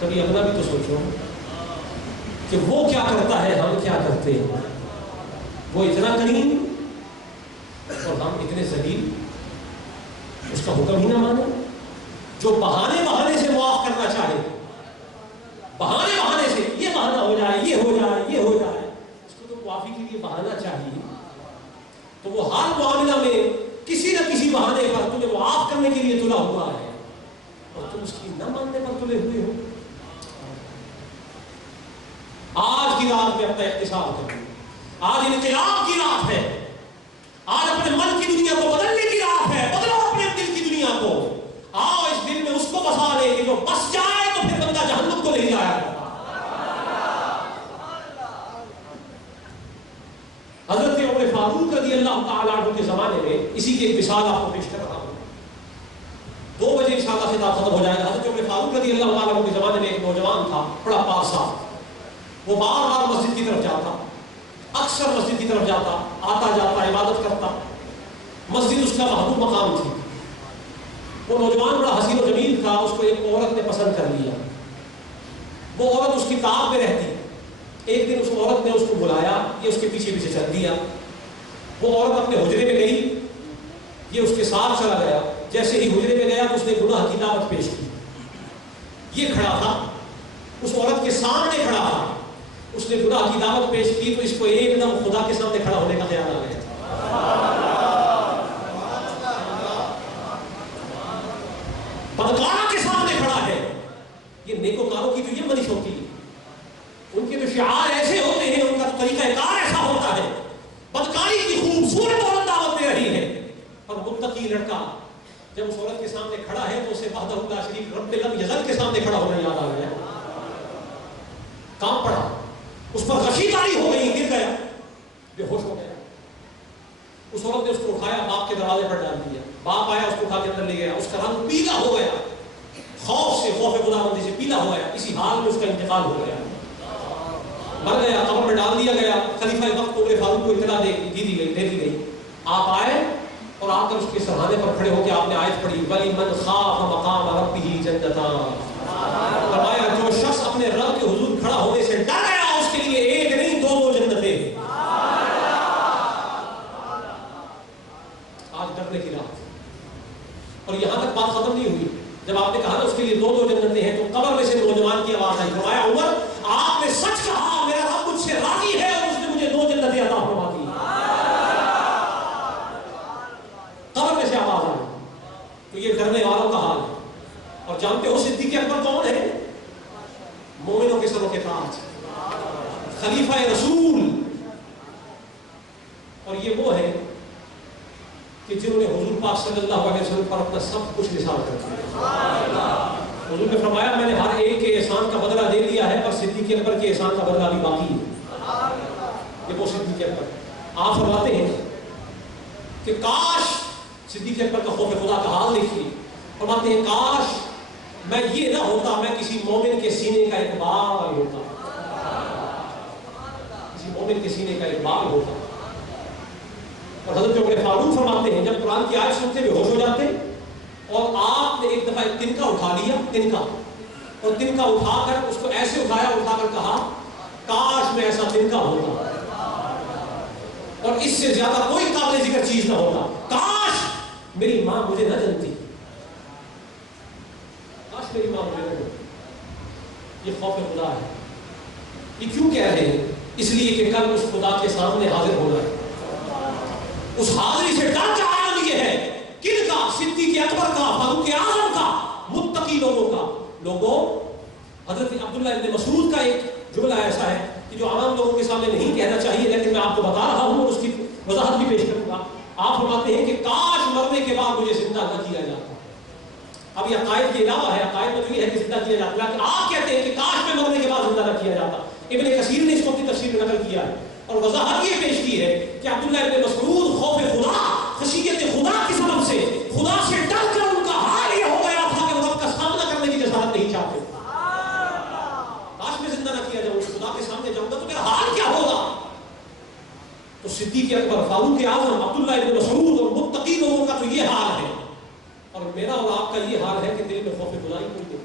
کبھی اپنا بھی تو سوچو کہ وہ کیا کرتا ہے، ہم کیا کرتے ہیں۔ وہ اتنا کریم اور ہم اتنے ذلیل، اس کا حکم ہی نہ مانے۔ جو بہانے بہانے سے معاف کرنا چاہے، بہانے بہانے سے، یہ بہانہ ہو جائے، یہ ہو جائے، یہ ہو جائے، اس کو تو معافی کے لیے بہانہ چاہیے، تو وہ ہر معاملہ میں کسی نہ کسی بہانے پر تمہیں معاف کرنے کے لیے تلا ہوا ہے، اور تم اس کی نہ ماننے پر تلے ہوئے ہو۔ آج کی رات میں اپنا احتساب کرو، آج انقلاب کی رات ہے، آج اپنے من کی دنیا کو بدلنے کی رات ہے۔ بدلو اپنے دل کی دنیا کو، آؤ اس دل میں اس کو بسا لے کہ جو بس جائے تو پھر بندہ جہنم کو نہیں جایا کرتا۔ حضرت عمر فاروق رضی اللہ تعالیٰ عنہ کے زمانے میں اسی کی ایک مثال آپ کو پیش کر رہا ہوں۔ 2 بجے انشاءاللہ خطاب ختم ہو جائے گا۔ حضرت عمر فاروق رضی اللہ تعالیٰ عنہ کے زمانے میں ایک نوجوان تھا، بڑا پارسا، وہ بار بار مسجد کی طرف جاتا، اکثر مسجد کی طرف جاتا، آتا جاتا، عبادت کرتا، مسجد اس کا محبوب مقام تھی۔ وہ نوجوان بڑا حسین و جمیل تھا، اس کو ایک عورت نے پسند کر لیا، وہ عورت اس کی تعاق میں رہتی۔ ایک دن اس عورت نے اس کو بلایا، یہ اس کے پیچھے پیچھے چل دیا، وہ عورت اپنے حجرے میں گئی، یہ اس کے ساتھ چلا گیا۔ جیسے ہی حجرے میں گیا تو اس نے گناہ کی دعوت پیش کی۔ یہ کھڑا تھا، اس عورت کے سامنے کھڑا تھا، اس نے گناہ کی دعوت پیش کی تو اس کو ایک دم خدا کے سامنے کھڑا ہونے کا خیال آ گیا۔ بدکاروں کے سامنے کھڑا ہے، یہ نیکوکاروں کی تو یہ منش ہوتی ہے، ان کے تو شعار ایسے ہوتے ہیں، ان کا طریقہ کار ایسا ہوتا ہے۔ بدکاری کی خوبصورت عورت دعوت دے رہی ہے، اور متقی لڑکا جب اس عورت کے سامنے کھڑا ہے تو اسے وحدہ لا شریک رب لم یزل کے سامنے کھڑا ہونا یاد آ گیا، کام پڑا، اس پر غشی طاری ہو گئی، گر گیا، بے ہوش ہو گیا۔ اس عورت نے اس کو اٹھایا، باپ کے دروازے پر ڈال دیا، باپ آیا، اس کو اٹھا کے اندر لے گیا، اس کا رنگ پیلا ہو گیا، خوف سے، خوف خداوندی سے پیلا ہو گیا، اسی حال میں اس کا انتقال ہو گیا، مر گیا، قبر میں ڈال دیا گیا۔ خلیفہ وقت عمر فاروق کو اطلاع دے دی گئی، آپ آئے اور آ کر اس کے سرحانے پر کھڑے ہو کے آپ نے آیت پڑھی، وَلِمَنْ خَافَ مَقَامَ رَبِّهِ جَنَّتَانِ، فرمایا جو شخص اپنے رب کے حضور کھڑا ہونے سے ڈر گیا اس کے لیے ایک نہیں 2 جنتیں۔ آج ڈرنے کی رات، اور یہاں تک بات ختم نہیں ہوئی۔ جب آپ نے کہا نا اس کے لیے 2 جنتیں ہیں، تو قبر میں سے نوجوان کی آواز آئی، فرمایا عمر آپ نے سچ کہا، میرا رب مجھ سے راضی ہے اور اس نے مجھے 2 جنتیں عطا فرما دی۔ قبر میں سے آواز آئی، تو یہ ڈرنے والوں کا حال ہے۔ اور جانتے ہو صدیق اکبر کون ہے؟ مومنوں کے سروں کے تاج، خلیفہ رسول، اور یہ وہ ہے کہ جنہوں نے حضور پاک صلی اللہ علیہ وسلم پر اپنا سب کچھ نثار کر دیا۔ حضور نے فرمایا میں نے ہر ایک کے احسان کا بدلہ دے دیا ہے، پر صدیق اکبر کے احسان کا بدلہ بھی باقی ہے۔ یہ وہ صدیق اکبر، آپ فرماتے ہیں کہ کاش، صدیق اکبر کا خوف خدا کا حال دیکھیے، فرماتے ہیں کاش میں یہ نہ ہوتا، میں کسی مومن کے سینے کا ایک بال ہوتا، کسی مومن کے سینے کا ایک بال ہوتا۔ اور حضرت عمر فاروق فرماتے ہیں جب قرآن کی آیت سنتے بے ہوش ہو جاتے، اور آپ نے ایک دفعہ ایک تنکا اٹھا لیا، تنکا، اور تنکا اٹھا کر اس کو ایسے اٹھایا، اٹھا کر کہا کاش میں ایسا تنکا ہوتا اور اس سے زیادہ کوئی قابل ذکر چیز نہ ہوتا، کاش میری ماں مجھے نہ جانتی، کاش میری ماں مجھے نہ جانتی۔ یہ خوف خدا ہے۔ یہ کیوں کہہ رہے ہیں؟ اس لیے کہ کل اس خدا کے سامنے حاضر ہونا ہے۔ اس حاضری سے ڈر کا عالم یہ ہے، کن کا؟ صدیق اکبر کا، فاروق اعظم کا، متقی لوگوں کا۔ لوگوں، حضرت عبداللہ ابن مسعود کا ایک جملہ ایسا ہے کہ جو عام لوگوں کے سامنے نہیں کہنا چاہیے، لیکن میں آپ کو بتا رہا ہوں اور اس کی وضاحت بھی پیش کروں گا۔ آپ فرماتے ہیں کہ کاش مرنے کے بعد مجھے زندہ نہ کیا جاتا۔ اب یہ عقائد کے علاوہ ہے، عقائد میں تو یہ ہے کہ زندہ کیا جاتا، لیکن آپ کہتے ہیں کہ کاش میں مرنے کے بعد زندہ نہ کیا جاتا۔ ابن کثیر نے اس کو اپنی تفسیر میں نقل کیا ہے اور وضاحت یہ پیش کی ہے کہ عبداللہ ابن مسعود خوف خدا، خشیت خدا کی سبب سے، خدا سے ڈر کر ان کا حال یہ ہو گیا تھا کہ وہ رب کا سامنا کرنے کی جسارت نہیں چاہتے۔ کاش میں زندہ نہ کیا جاؤں، اس خدا کے سامنے جاؤں گا تو میرا حال کیا ہوگا؟ تو صدیق اکبر، فاروق اعظم، عبداللہ ابن مسعود اور متقی لوگوں کا تو یہ حال ہے، اور میرا اور آپ کا یہ حال ہے کہ دل میں خوف خدا ہی کوئی نہیں۔